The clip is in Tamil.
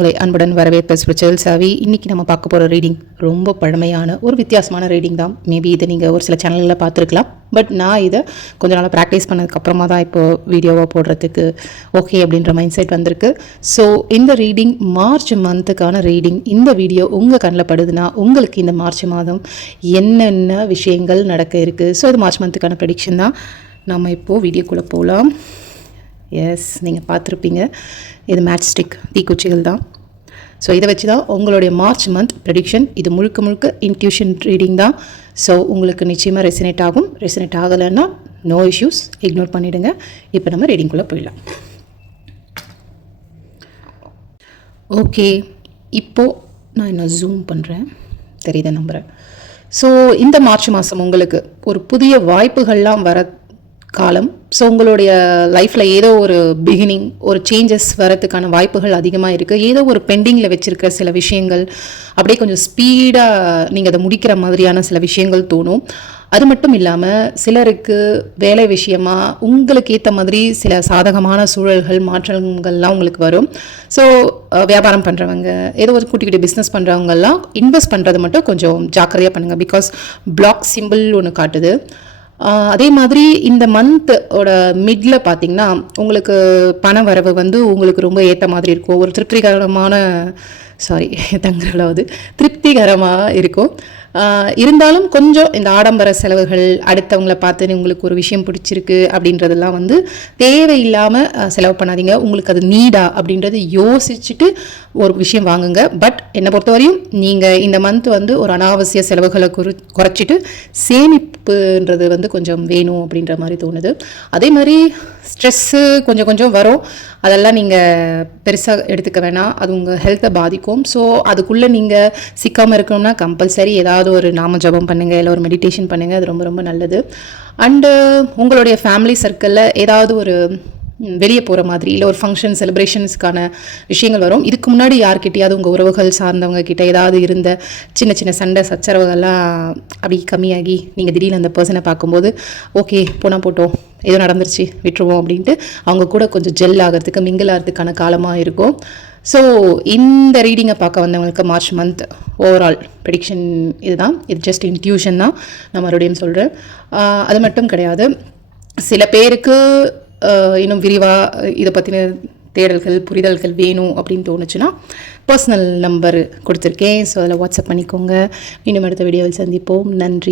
உங்களை அன்புடன் வரவேற்ப ஸ்பிரிச்சுவல் சாவி. இன்றைக்கி நம்ம பார்க்க போகிற ரீடிங் ரொம்ப பழமையான ஒரு வித்தியாசமான ரீடிங் தான். மேபி இதை நீங்கள் ஒரு சில சேனல்களில் பார்த்துருக்கலாம். பட் நான் இதை கொஞ்ச நாள் ப்ராக்டிஸ் பண்ணதுக்கப்புறமா தான் இப்போது வீடியோவாக போடுறதுக்கு ஓகே அப்படின்ற மைண்ட் செட் வந்திருக்கு. ஸோ இந்த ரீடிங் மார்ச் மந்த்துக்கான ரீடிங். இந்த வீடியோ உங்கள் கண்ணில் படுதுன்னா உங்களுக்கு இந்த மார்ச் மாதம் என்னென்ன விஷயங்கள் நடக்க இருக்குது. ஸோ இது மார்ச் மந்த்துக்கான ப்ரெடிக்ஷன் தான். நம்ம இப்போது வீடியோக்குள்ளே போகலாம். எஸ், நீங்கள் பார்த்துருப்பீங்க, இது மேட்ச் ஸ்டிக் தீக்குச்சிகள் தான். ஸோ இதை வச்சு தான் உங்களுடைய மார்ச் மந்த் ப்ரெடிக்ஷன். இது முழுக்க முழுக்க இன்ட்யூஷன் ரீடிங் தான். ஸோ உங்களுக்கு நிச்சயமாக ரெசினேட் ஆகும். ரெசினேட் ஆகலைன்னா நோ இஷ்யூஸ், இக்னோர் பண்ணிவிடுங்க. இப்போ நம்ம ரீடிங்குள்ளே போயிடலாம். ஓகே, இப்போது நான் இன்னும் ஜூம் பண்ணுறேன், தெரியுத நம்புகிறேன். ஸோ இந்த மார்ச் மாதம் உங்களுக்கு ஒரு புதிய வாய்ப்புகள்லாம் வர காலம். ஸோ உங்களுடைய லைஃப்பில் ஏதோ ஒரு பிகினிங், ஒரு சேஞ்சஸ் வரத்துக்கான வாய்ப்புகள் அதிகமாக இருக்குது. ஏதோ ஒரு பெண்டிங்கில் வச்சுருக்க சில விஷயங்கள் அப்படியே கொஞ்சம் ஸ்பீடாக நீங்கள் அதை முடிக்கிற மாதிரியான சில விஷயங்கள் தோணும். அது மட்டும் இல்லாமல் சிலருக்கு வேலை விஷயமாக உங்களுக்கு ஏற்ற மாதிரி சில சாதகமான சூழல்கள், மாற்றங்கள்லாம் உங்களுக்கு வரும். ஸோ வியாபாரம் பண்ணுறவங்க, ஏதோ ஒரு குட்டி குட்டி பிஸ்னஸ் பண்ணுறவங்கெல்லாம் இன்வெஸ்ட் பண்ணுறது மட்டும் கொஞ்சம் ஜாக்கிரதையாக பண்ணுங்கள். பிகாஸ் பிளாக் சிம்பிள் ஒன்று காட்டுது. அதே மாதிரி இந்த மந்தோட மிட்ல பார்த்தீங்கன்னா உங்களுக்கு பண வரவு உங்களுக்கு ரொம்ப ஏற்ற மாதிரி இருக்கும். ஒரு திருப்திகரமாக இருக்கும். இருந்தாலும் கொஞ்சம் இந்த ஆடம்பர செலவுகள், அடுத்தவங்கள பார்த்து உங்களுக்கு ஒரு விஷயம் பிடிச்சிருக்கு அப்படின்றதெல்லாம் தேவையில்லாமல் செலவு பண்ணாதீங்க. உங்களுக்கு அது நீடா அப்படின்றது யோசிச்சுட்டு ஒரு விஷயம் வாங்குங்க. பட் என்னை பொறுத்தவரையும் நீங்கள் இந்த மந்த் ஒரு அனாவசிய செலவுகளை குறைச்சிட்டு சேமிப்புன்றது கொஞ்சம் வேணும் அப்படின்ற மாதிரி தோணுது. அதே மாதிரி ஸ்ட்ரெஸ்ஸு கொஞ்சம் கொஞ்சம் வரும். அதெல்லாம் நீங்கள் பெருசாக எடுத்துக்க வேணாம், அது உங்கள் ஹெல்த்தை பாதிக்கும். ஸோ அதுக்குள்ளே நீங்கள் சிக்காமல் இருக்கணும்னா கம்பல்சரி ஏதாவது ஒரு நாம ஜபம் பண்ணுங்கள், இல்லை ஒரு மெடிடேஷன் பண்ணுங்கள். அது ரொம்ப ரொம்ப நல்லது. அண்டு உங்களுடைய ஃபேமிலி சர்க்கிளில் ஏதாவது ஒரு வெளியே போகிற மாதிரி, இல்லை ஒரு ஃபங்க்ஷன் செலிப்ரேஷன்ஸ்க்கான விஷயங்கள் வரும். இதுக்கு முன்னாடி யார்கிட்டையாவது உங்கள் உறவுகள் சார்ந்தவங்க கிட்ட ஏதாவது இருந்த சின்ன சின்ன சண்டை சச்சரவுகள்லாம் அப்படி கம்மியாகி நீங்கள் திடீர்னு அந்த பர்சனை பார்க்கும்போது ஓகே போனால் போட்டோம், ஏதோ நடந்துருச்சு விட்டுருவோம் அப்படின்ட்டு அவங்க கூட கொஞ்சம் ஜெல் ஆகிறதுக்கு, மிங்கிள் ஆகிறதுக்கான காலமாக இருக்கும். ஸோ இந்த ரீடிங்கை பார்க்க வந்தவங்களுக்கு மார்ச் மந்த் ஓவரால் ப்ரெடிக்ஷன் இதுதான். இது ஜஸ்ட் இன்ட்யூஷன் தான், நான் மறுபடியும் சொல்கிறேன். அது மட்டும் கிடையாது. சில பேருக்கு இன்னும் விரிவாக இதை பற்றின தேடல்கள், புரிதல்கள் வேணும் அப்படின்னு தோணுச்சுன்னா பர்சனல் நம்பர் கொடுத்துருக்கேன். ஸோ அதில் வாட்ஸ்அப் பண்ணிக்கோங்க. இன்னும் அடுத்த வீடியோவில் சந்திப்போம். நன்றி.